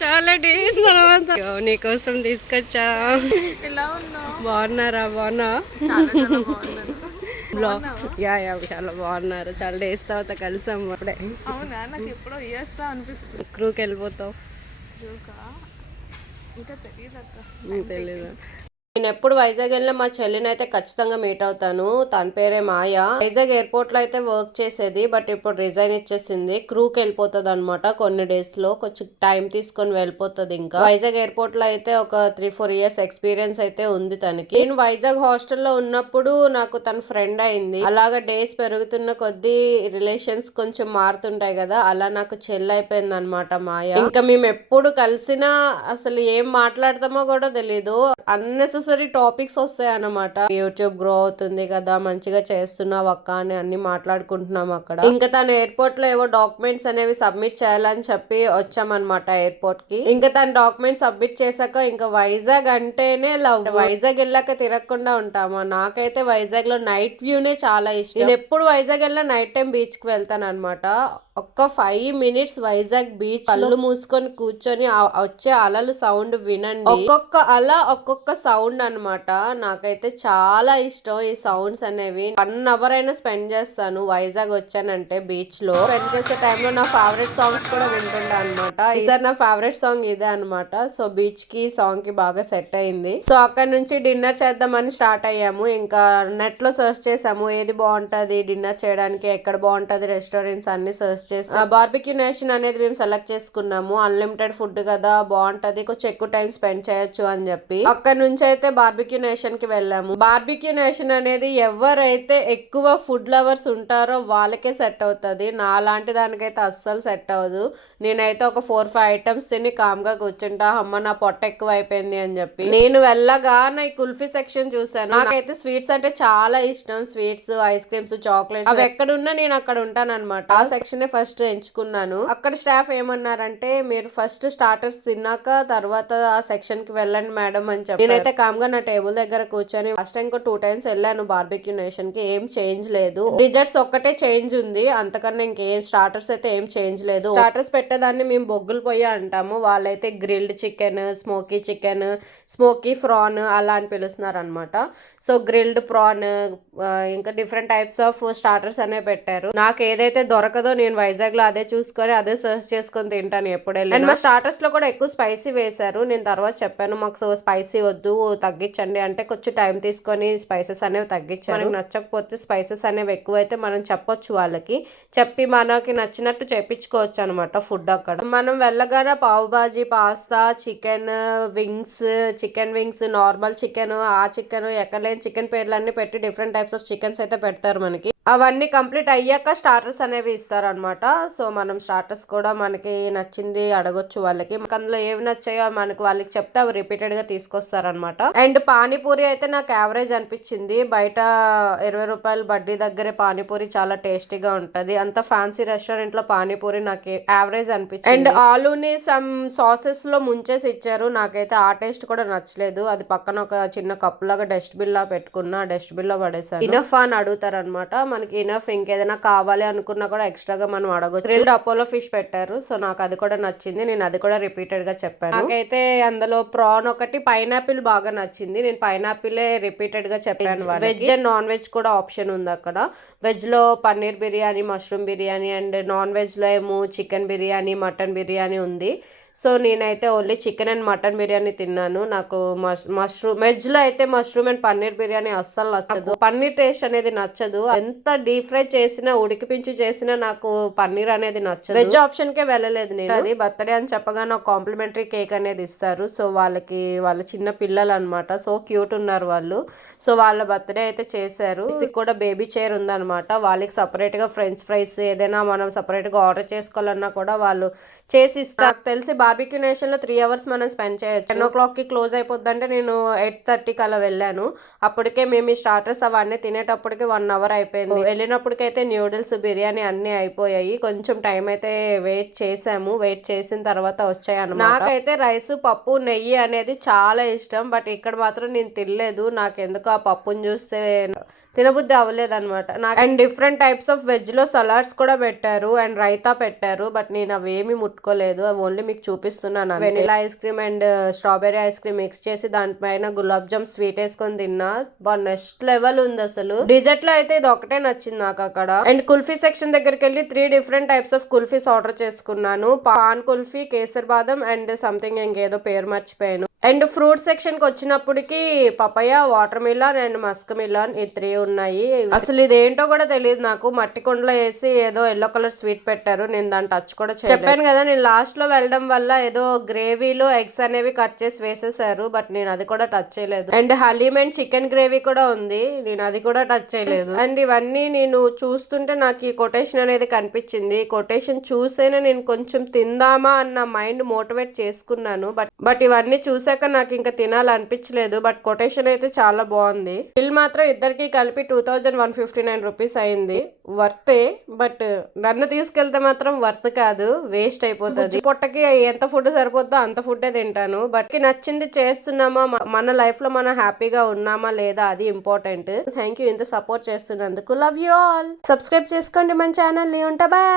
చాలా డేస్ తర్వాత నీకోసం తీసుకొచ్చా. ఎలా ఉన్నావు? బాగున్నారా? బాగున్నా. యా చాలా బాగున్నారు. చాలా డేస్ తర్వాత కలిసాము. అప్పుడే అవునా? నాకు ఎప్పుడో ఇయర్స్ లా అనిపిస్తుంది. క్రూకి వెళ్ళిపోతావు. ఇంకా తెలియదు. తెలీదు. నేను ఎప్పుడు వైజాగ్ వెళ్ళినా మా చెల్లిని అయితే ఖచ్చితంగా మీట్ అవుతాను. తన పేరే మాయా. వైజాగ్ ఎయిర్పోర్ట్ లో అయితే వర్క్ చేసేది, బట్ ఇప్పుడు రిజైన్ ఇచ్చేసింది. క్రూకి వెళ్ళిపోతుంది అనమాట. కొన్ని డేస్ లో కొంచెం టైం తీసుకొని వెళ్ళిపోతుంది. ఇంకా వైజాగ్ ఎయిర్పోర్ట్ లో అయితే ఒక 3-4 ఇయర్స్ ఎక్స్పీరియన్స్ అయితే ఉంది తనకి. నేను వైజాగ్ హాస్టల్లో ఉన్నప్పుడు నాకు తన ఫ్రెండ్ అయింది. అలాగా డేస్ పెరుగుతున్న కొద్దీ రిలేషన్స్ కొంచెం మారుతుంటాయి కదా, అలా నాకు చెల్లి అయిపోయింది అనమాట మాయా. ఇంకా మేము ఎప్పుడు కలిసినా అసలు ఏం మాట్లాడతామో కూడా తెలీదు. అన్నెసెసరీ టాపిక్స్ వస్తాయి అన్నమాట. యూట్యూబ్ గ్రో అవుతుంది కదా, మంచిగా చేస్తున్నావు అక్క అని అన్ని మాట్లాడుకుంటున్నాం అక్కడ. ఇంకా తన ఎయిర్పోర్ట్ లో ఏవో డాక్యుమెంట్స్ అనేవి సబ్మిట్ చేయాలని చెప్పి వచ్చామన్నమాట ఎయిర్పోర్ట్ కి. ఇంకా తన డాక్యుమెంట్స్ సబ్మిట్ చేశాక ఇంకా వైజాగ్ అంటేనే లవ్. వైజాగ్ వెళ్ళాక తిరగకుండా ఉంటామా? నాకైతే వైజాగ్ లో నైట్ వ్యూనే చాలా ఇష్టం. నేను ఎప్పుడు వైజాగ్ వెళ్ళినా నైట్ టైం బీచ్ కి వెళ్తాను అనమాట. ఒక్క 5 minutes వైజాగ్ బీచ్ కళ్ళు మూసుకొని కూర్చొని వచ్చే అలలు సౌండ్ వినండి. ఒక్కొక్క అల ఒక్కొక్క సౌండ్ అనమాట. నాకైతే చాలా ఇష్టం ఈ సౌండ్స్ అనేవి. 1 hour అయినా స్పెండ్ చేస్తాను వైజాగ్ వచ్చానంటే బీచ్ లో. స్పెండ్ చేసే టైంలో నా ఫేవరెట్ సాంగ్స్ కూడా వింటుంటా అనమాట. ఈసారి నా ఫేవరెట్ సాంగ్ ఇదే అనమాట. సో బీచ్ కి సాంగ్ కి బాగా సెట్ అయింది. సో అక్కడ నుంచి డిన్నర్ చేద్దామని స్టార్ట్ అయ్యాము. ఇంకా నెట్ లో సర్చ్ చేసాము ఏది బాగుంటది డిన్నర్ చేయడానికి, ఎక్కడ బాగుంటది రెస్టారెంట్స్ అన్ని సర్చ్ చేసి బార్బిక్యూ నేషన్ అనేది మేము సెలెక్ట్ చేసుకున్నాము. అన్లిమిటెడ్ ఫుడ్ కదా, బాగుంటది, కొంచెం ఎక్కువ టైం స్పెండ్ చేయొచ్చు అని చెప్పి అక్కడ నుంచి అయితే బార్బిక్యూ నేషన్ కి వెళ్ళాము. బార్బిక్యూ నేషన్ అనేది ఎవరైతే ఎక్కువ ఫుడ్ లవర్స్ ఉంటారో వాళ్ళకే సెట్ అవుతుంది. నా లాంటి దానికైతే అస్సలు సెట్ అవ్వదు. నేనైతే ఒక 4-5 ఐటమ్స్ తిని కామ్ గా కూర్చుంటా. అమ్మ నా పొట్ట ఎక్కువ అయిపోయింది అని చెప్పి. నేను వెళ్ళగా నా కుల్ఫీ సెక్షన్ చూసాను. నాకైతే స్వీట్స్ అంటే చాలా ఇష్టం. స్వీట్స్, ఐస్ క్రీమ్స్, చాక్లెట్స్ అవి ఎక్కడున్నా నేను అక్కడ ఉంటాను అనమాట. ఆ సెక్షన్ ఫస్ట్ ఎంచుకున్నాను. అక్కడ స్టాఫ్ ఏమన్నారంటే మీరు ఫస్ట్ స్టార్టర్స్ తిన్నాక తర్వాత ఆ సెక్షన్ కి వెళ్ళండి మేడం అని చెప్పి. నేనైతే కామ్ గా నా టేబుల్ దగ్గర కూర్చొని ఫస్ట్ ఇంకో 2 times వెళ్ళాను బార్బిక్యూ నేషన్ కి. ఏం చేంజ్ లేదు. డిజర్ట్స్ ఒక్కటే చేంజ్ ఉంది, అంతకన్నా ఇంకేం స్టార్టర్స్ అయితే ఏం చేంజ్ లేదు. స్టార్టర్స్ పెట్టేదాన్ని మేము బొగ్గులు పొయ్యి అంటాము, వాళ్ళైతే grilled chicken, smoky chicken, smoky prawn అలా అని పిలుస్తున్నారు అనమాట. సో గ్రిల్డ్ ప్రాన్ ఇంకా డిఫరెంట్ టైప్స్ ఆఫ్ స్టార్టర్స్ అనేవి పెట్టారు. నాకు ఏదైతే దొరకదో నేను వైజాగ్ లో అదే చూసుకొని అదే సర్చ్ చేసుకొని తింటాను ఎప్పుడెళ్ళినా. అండ్ మా స్టార్టర్స్ లో కూడా ఎక్కువ స్పైసీ వేశారు. నేను తర్వాత చెప్పాను మాకు స్పైసీ వద్దు తగ్గించండి అంటే కొంచెం టైం తీసుకొని స్పైసెస్ అనేవి తగ్గించారు. మనకి నచ్చకపోతే స్పైసెస్ అనేవి ఎక్కువైతే మనం చెప్పొచ్చు వాళ్ళకి, చెప్పి మనకి నచ్చినట్టు చేపించుకోవచ్చు అనమాట ఫుడ్ అక్కడ. మనం వెళ్ళగానే pav bhaji, pasta, chicken wings, normal chicken, ఆ చికెన్ ఎక్కడ లేని చికెన్ పేర్లన్నీ పెట్టి డిఫరెంట్ టైప్స్ ఆఫ్ చికెన్స్ అయితే పెడతారు మనకి. అవన్నీ కంప్లీట్ అయ్యాక స్టార్టర్స్ అనేవి ఇస్తారు అనమాట. సో మనం స్టార్టర్స్ కూడా మనకి నచ్చింది అడగొచ్చు వాళ్ళకి. అందులో ఏవి నచ్చాయో మనకి వాళ్ళకి చెప్తే అవి రిపీటెడ్ గా తీసుకొస్తారనమాట. అండ్ పానీపూరి అయితే నాకు యావరేజ్ అనిపించింది. బయట 20 రూపాయలు బడ్డీ దగ్గరే పానీపూరి చాలా టేస్టీగా ఉంటది. అంత ఫ్యాన్సీ రెస్టారెంట్ లో పానీపూరి నాకు యావరేజ్ అనిపించింది. అండ్ ఆలూని సమ్ సాసెస్ లో ముంచేసి ఇచ్చారు. నాకైతే ఆ టేస్ట్ కూడా నచ్చలేదు. అది పక్కన ఒక చిన్న కప్ లాగా డస్ట్బిన్ లా పెట్టుకున్నా, డస్ట్బిన్ లో పడేసాను. ఇనఫ్ అని అడుగుతారు అనమాట. మనకి ఇనఫ్ ఇంకేదైనా కావాలి అనుకున్నా కూడా ఎక్స్ట్రాగా మనం అడగొచ్చు. గ్రిల్డ్ అపోలో ఫిష్ పెట్టారు. సో నాకు అది కూడా నచ్చింది. నేను అది కూడా రిపీటెడ్ గా చెప్పాను. నాకైతే అందులో ప్రాన్ ఒకటి, పైనాపిల్ బాగా నచ్చింది. నేను పైనాపిలే రిపీటెడ్ గా చెప్పాను. వెజ్ అండ్ నాన్ వెజ్ కూడా ఆప్షన్ ఉంది అక్కడ. వెజ్ లో paneer biryani, mushroom biryani, and non veg లో ఏమో చికెన్ బిర్యానీ, మటన్ బిర్యానీ ఉంది. సో నేనైతే only chicken and mutton biryani తిన్నాను. నాకు మష్రూమ్ వెజ్ లో అయితే మష్రూమ్ అండ్ పన్నీర్ బిర్యానీ అస్సలు నచ్చదు. పన్నీర్ టేస్ట్ అనేది నచ్చదు. ఎంత డీప్ ఫ్రై చేసినా, ఉడికిపించి చేసినా నాకు పన్నీర్ అనేది నచ్చదు. వెజ్ ఆప్షన్ కే వెళ్ళలేదు నేను. అది బర్త్డే అని చెప్పగా నాకు కాంప్లిమెంటరీ కేక్ అనేది ఇస్తారు. సో వాళ్ళ చిన్న పిల్లలు అనమాట. సో క్యూట్ ఉన్నారు వాళ్ళు. సో వాళ్ళ బర్త్డే అయితే చేశారు. కూడా బేబీ చైర్ ఉందన్నమాట. వాళ్ళకి సపరేట్ గా ఫ్రెంచ్ ఫ్రైస్ ఏదైనా మనం సపరేట్ గా ఆర్డర్ చేసుకోవాలన్నా కూడా వాళ్ళు చేసి ఇస్తారు. నాకు తెలిసి బార్బిక్యూ నేషన్ లో 3 hours మనం స్పెండ్ చేయొచ్చు. 10 o'clock కి క్లోజ్ అయిపోద్ది అంటే నేను 8:30కి అలా వెళ్ళాను. అప్పటికే మేము ఈ స్టార్టర్స్ అవన్నీ తినేటప్పటికి 1 hour అయిపోయింది. వెళ్ళినప్పటికైతే న్యూడిల్స్, బిర్యానీ అన్ని అయిపోయాయి. కొంచెం టైం అయితే వెయిట్ చేసాము. వెయిట్ చేసిన తర్వాత వచ్చాయి అన్నమాట. నాకైతే రైస్, పప్పు, నెయ్యి అనేది చాలా ఇష్టం. బట్ ఇక్కడ మాత్రం నేను తినలేదు. నాకు ఎందుకు ఆ పప్పుని చూస్తే తినబుద్ధి అవ్వలేదు అనమాట నాకు. And different types of veg లో సలాడ్స్ కూడా పెట్టారు అండ్ రైతా పెట్టారు. బట్ నేను అవేమి ముట్టుకోలేదు, అవి ఓన్లీ మీకు చూపిస్తున్నాను. Vanilla ice cream and strawberry ice cream mix చేసి దానిపైన గులాబ్ జామ్ స్వీట్ వేసుకొని తిన్నా. నెక్స్ట్ లెవెల్ ఉంది అసలు. డిజర్ట్ లో అయితే ఇది ఒకటే నచ్చింది నాకు అక్కడ. అండ్ కుల్ఫీ సెక్షన్ దగ్గరికి వెళ్ళి 3 different types of kulfis order చేసుకున్నాను. పాన్ కుల్ఫీ, కేసర్ బాదం అండ్ సంథింగ్ ఇంకేదో పేరు మర్చిపోయాను. అండ్ ఫ్రూట్ సెక్షన్ కి వచ్చినప్పటికి papaya, watermelon and muskmelon ఈ 3 ఉన్నాయి. అసలు ఇదేంటో కూడా తెలియదు నాకు. మట్టి కుండలో వేసి ఏదో ఎల్లో కలర్ స్వీట్ పెట్టారు. నేను దాన్ని టచ్ కూడా చెప్పాను కదా, నేను లాస్ట్ లో వెళ్ళడం వల్ల ఏదో గ్రేవీలో ఎగ్స్ అనేవి కట్ చేసి వేసేసారు. బట్ నేను అది కూడా టచ్ చేయలేదు. And haleem and chicken gravy కూడా ఉంది, నేను అది కూడా టచ్ చేయలేదు. అండ్ ఇవన్నీ నేను చూస్తుంటే నాకు ఈ కొటేషన్ అనేది కనిపించింది. కొటేషన్ చూసైనా నేను కొంచెం తిందామా అన్న మైండ్ మోటివేట్ చేసుకున్నాను. బట్ ఇవన్నీ చూసాక నాకు ఇంకా తినాలనిపించలేదు. బట్ కొటేషన్ అయితే చాలా బాగుంది. బిల్ మాత్రం ఇద్దరికి కలిపి 2159 రూపీస్ అయింది. వర్తే, బట్ నన్ను తీసుకెళ్తే మాత్రం వర్త్ కాదు, వేస్ట్ అయిపోతుంది. పొట్టకి ఎంత ఫుడ్ సరిపోద్దో అంత ఫుడ్ తింటాను. బట్ నచ్చింది చేస్తున్నామా, మన లైఫ్ లో మనం హ్యాపీగా ఉన్నామా లేదా, అది ఇంపార్టెంట్. థ్యాంక్ యూ ఇంత సపోర్ట్ చేస్తున్నందుకు. Love you all. సబ్స్క్రైబ్ చేసుకోండి మన ఛానల్ ని. ఉంటా బాయ్.